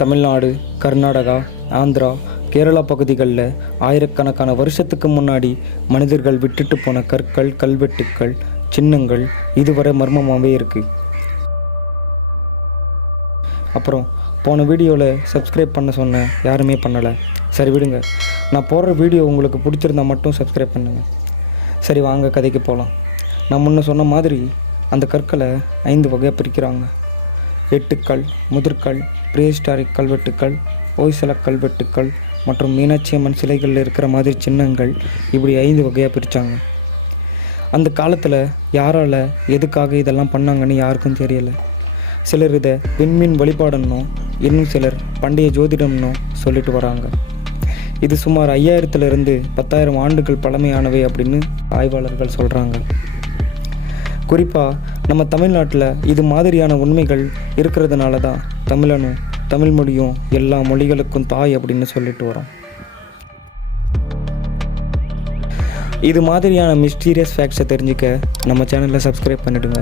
தமிழ்நாடு கர்நாடகா ஆந்திரா கேரளா பகுதிகளில் ஆயிரக்கணக்கான வருஷத்துக்கு முன்னாடி மனிதர்கள் விட்டுட்டு போன கற்கள் கல்வெட்டுக்கள் சின்னங்கள் இதுவரை மர்மமாகவே இருக்குது அப்புறம் போன வீடியோவில் சப்ஸ்கிரைப் பண்ண சொன்னேன் யாருமே பண்ணலை. சரி விடுங்க. நான் போடுற வீடியோ உங்களுக்கு பிடிச்சிருந்தா மட்டும் சப்ஸ்கிரைப் பண்ணுங்கள் சரி வாங்க கதைக்கு போகலாம் நான் முன்ன சொன்ன மாதிரி அந்த கற்களை ஐந்து வகையாக பிரிக்கிறாங்க. எட்டுக்கல் முதிர்கல் ப்ரீஹிஸ்டாரிக் கல்வெட்டுக்கள் ஓய்சல கல்வெட்டுக்கள் மற்றும் மீனாட்சி அம்மன் சிலைகளில் இருக்கிற மாதிரி சின்னங்கள் இப்படி ஐந்து வகையாக பிரித்தாங்க அந்த காலத்தில் யாரால் எதுக்காக இதெல்லாம் பண்ணாங்கன்னு யாருக்கும் தெரியலை. சிலர் இதை விண்மீன் வழிபாடுன்னும் இன்னும் சிலர் பண்டைய ஜோதிடம்னும் சொல்லிட்டு வராங்க. இது சுமார் ஐயாயிரத்துலேருந்து பத்தாயிரம் ஆண்டுகள் பழமையானவை அப்படின்னு ஆய்வாளர்கள் சொல்கிறாங்க குறிப்பாக நம்ம தமிழ்நாட்டில் இது மாதிரியான உண்மைகள் இருக்கிறதுனால தான் தமிழனும் தமிழ் மொழியும் எல்லா மொழிகளுக்கும் தாய் அப்படின்னு சொல்லிட்டு வரோம். இது மாதிரியான மிஸ்டீரியஸ் ஃபேக்ட்ஸை தெரிஞ்சுக்க நம்ம சேனலை சப்ஸ்கிரைப் பண்ணிவிடுங்க